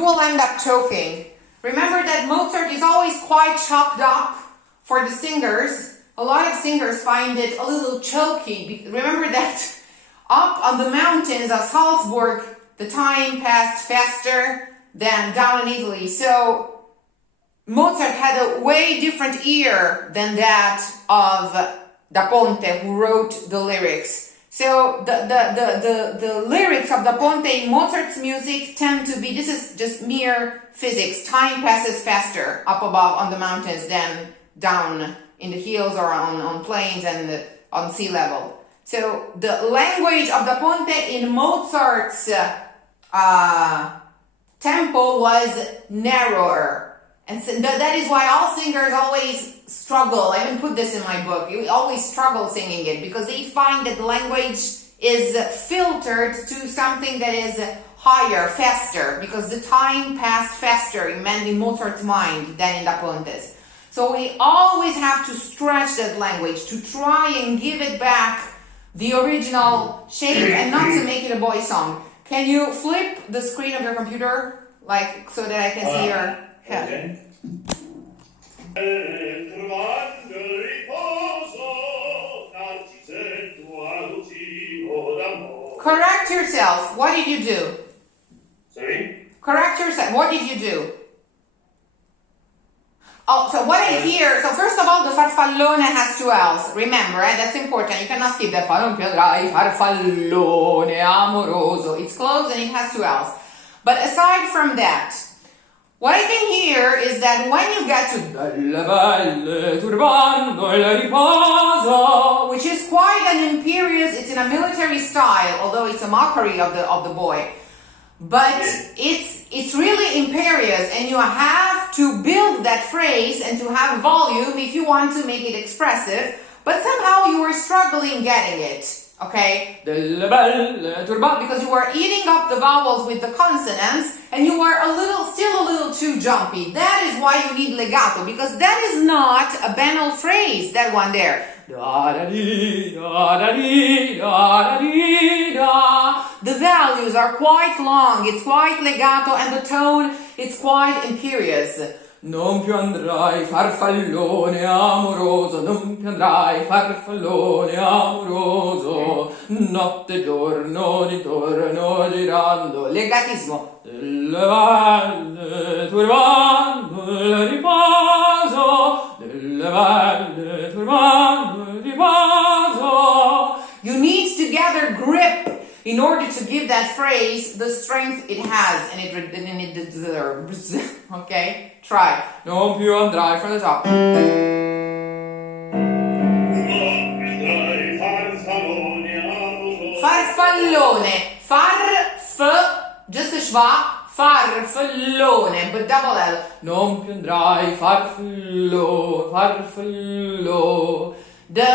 you will end up choking. Remember that Mozart is always quite chalked up for the singers. A lot of singers find it a little choky. Remember that up on the mountains of Salzburg, the time passed faster than down in Italy. So Mozart had a way different ear than that of Da Ponte, who wrote the lyrics. So the lyrics of Da Ponte in Mozart's music tend to be, this is just mere physics. Time passes faster up above on the mountains than down in the hills or on plains and on sea level. So the language of Da Ponte in Mozart's tempo was narrower. And so that is why all singers always struggle. I even put this in my book. You always struggle singing it because they find that the language is filtered to something that is higher, faster, because the time passed faster in Mozart's mind than in Da Ponte's. So we always have to stretch that language to try and give it back the original shape and not to make it a boy song. Can you flip the screen of your computer, like, so that I can see your head? Okay. Correct yourself. What did you do? Sorry? Correct yourself. What did you do? Oh, so what I hear, so first of all, the farfallone has two L's. Remember, that's important. You cannot skip that. Non piangerai farfallone amoroso. It's closed and it has two L's. But aside from that, what I can hear is that when you get to which is quite an imperious, it's in a military style, although it's a mockery of the boy. But it's really imperious, and you have to build that phrase and to have volume if you want to make it expressive, but somehow you are struggling getting it, okay? Because you are eating up the vowels with the consonants, and you are still a little too jumpy. That is why you need legato, because that is not a banal phrase, that one there. The values are quite long, it's quite legato, and the tone is quite imperious. Non più andrai farfallone amoroso, non più andrai farfallone amoroso, notte e giorno ritorno girando. Legatismo. Delle valle turbando il riposo, delle valle turbando il riposo. You need to gather grip in order to give that phrase the strength it has and it deserves. Okay? Try. Non più andrai from the top. Farfallone. Just a schwa. Farfallone, but double L. Non più andrai farfallo. The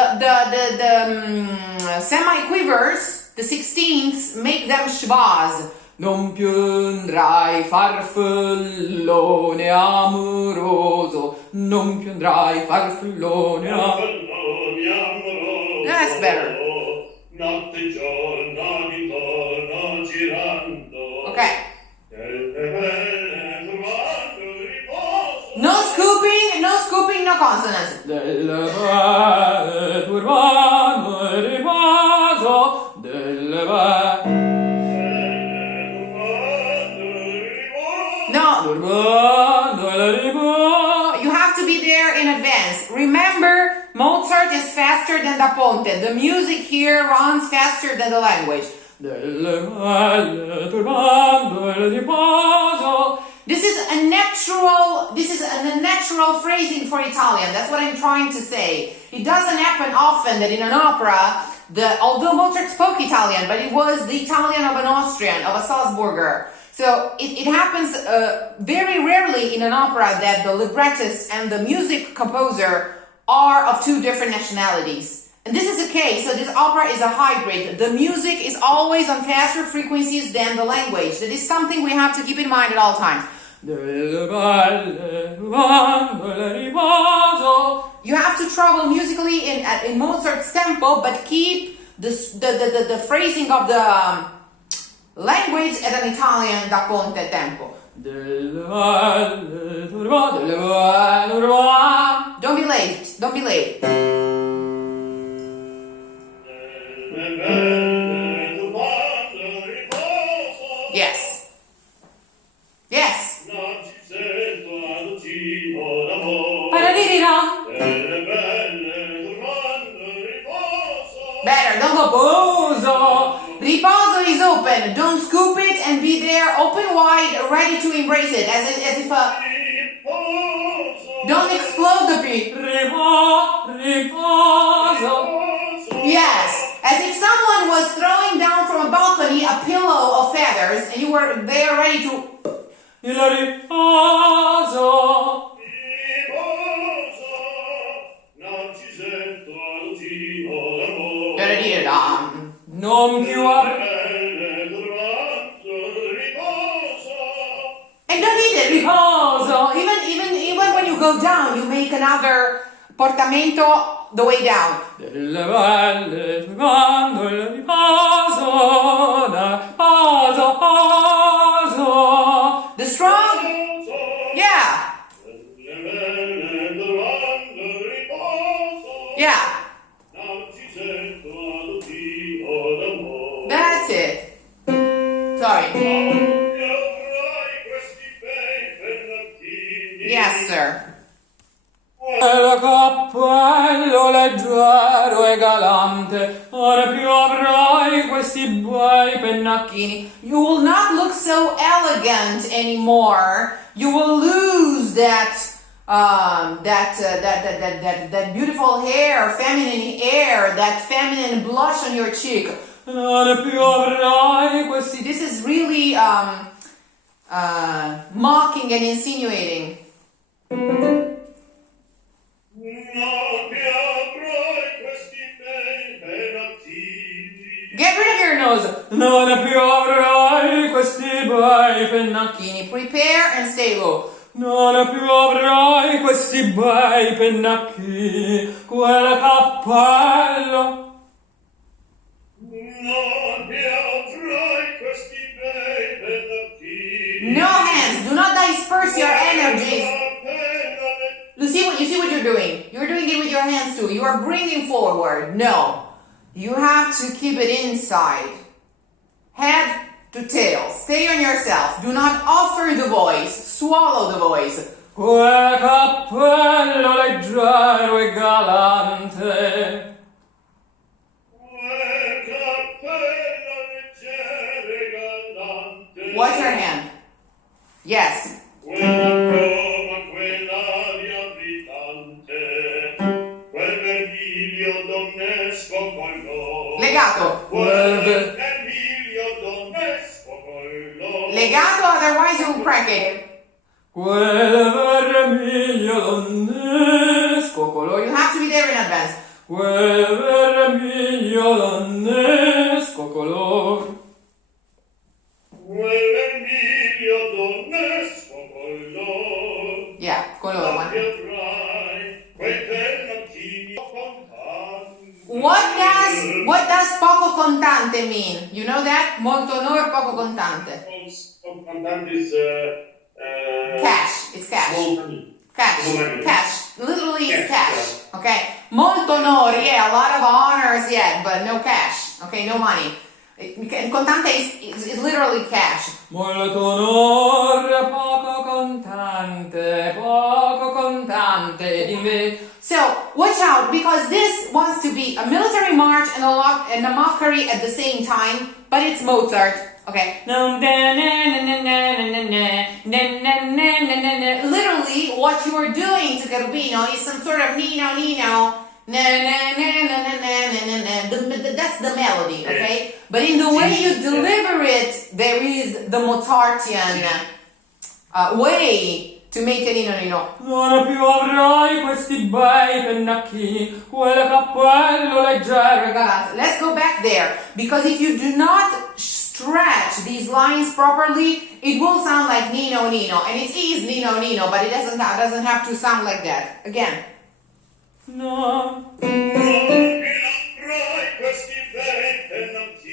semi-quivers, the 16ths, make them schwas. Non più andrai farfallone amoroso, non più andrai farfallone amoroso. That's better. Notte giorno ritorno girando. Okay. No scooping, no consonants. You have to be there in advance. Remember, Mozart is faster than Da Ponte. The music here runs faster than the language. This is a natural phrasing for Italian. That's what I'm trying to say. It doesn't happen often that in an opera, although Mozart spoke Italian, but it was the Italian of an Austrian, of a Salzburger. So it happens very rarely in an opera that the librettist and the music composer are of two different nationalities. And this is the case, so this opera is a hybrid. The music is always on faster frequencies than the language. That is something we have to keep in mind at all times. You have to travel musically in Mozart's tempo, but keep the phrasing of the language at an Italian Da Ponte tempo. Don't be late. Don't be late. Nelle belle domande riposo. Yes. Yes. Non ci sento adottino d'amore. Paradiridam. Nelle belle domande riposo. Better. Don't go bozo. Riposo is open. Don't scoop it and be there open wide, ready to embrace it. As if a... Riposo. Don't explode the pea. Riposo. Yes, as if someone was throwing down from a balcony a pillow of feathers and you were there ready to... Il riposo. Riposo. Non ci sento adottino d'amore. Da-da-dee-da-dam. Non più avrei Belle domande riposo. And don't need it, riposo. Even when you go down, you make another portamento the way down. delle belle quando il riposo da poso. The strong, yeah, Le belle domande riposo. yeah, Non ci sento adottino d'amore. that's it. Sorry. Avrai questi bei pennacchini. Yes, sir. Il cappello leggero e galante, ora più avrai questi bei pennacchini. You will not look so elegant anymore. You will lose that beautiful hair, feminine hair, that feminine blush on your cheek. Non più avrai questi This is really mocking and insinuating. Non ti avrai questi bei pennacchini. Get rid of your nose. Non più avrai questi bei pennacchini. Prepare and stay low. Non più avrai questi bei pennacchini. Quel cappello. Non ti avrai questi bei pennacchini. No hands. Do not disperse your energies. Appena You see what you're doing? You're doing it with your hands too. You are bringing forward. No. You have to keep it inside. Head to tail. Stay on yourself. Do not offer the voice. Swallow the voice. Quel cappello leggero e galante. quel cappello leggero e galante. Watch your hand. Yes. Quella prova, quell'aria abitante, quel vermiglio donnesco collo. Legato. Quel vermiglio donnesco collo. Legato, otherwise you will crack it. Quel vermiglio donnesco colore. You have to be there in advance. Quel vermiglio donnesco colore. Quel vermiglio donnesco collo. Yeah, color Ti one. avrai quei pennacchini contanti. What does poco contante mean? You know that? Molto onore, poco contante. Contanti is Cash. It's cash. small money. Cash. Money. Cash. Literally it's Cash, cash. Okay. Molto onore, yeah, a lot of honors, yeah, but no cash. Okay, no money. Contante is literally cash. Molto onore, poco contante, ed invece So watch out, because this wants to be a military march and a mockery at the same time, but it's Mozart. Okay. Literally, what you are doing to Cherubino is some sort of Nino. That's the melody, okay? But in the way you deliver it, there is the Mozartian way to make it Nino. non più avrai questi bei pennacchini, quel cappello leggero e galante. Let's go back there, because if you do not stretch these lines properly, it will sound like Nino, and it is Nino, but it doesn't have to sound like that. Again. No. Non mi avrai questi bei pennacchini.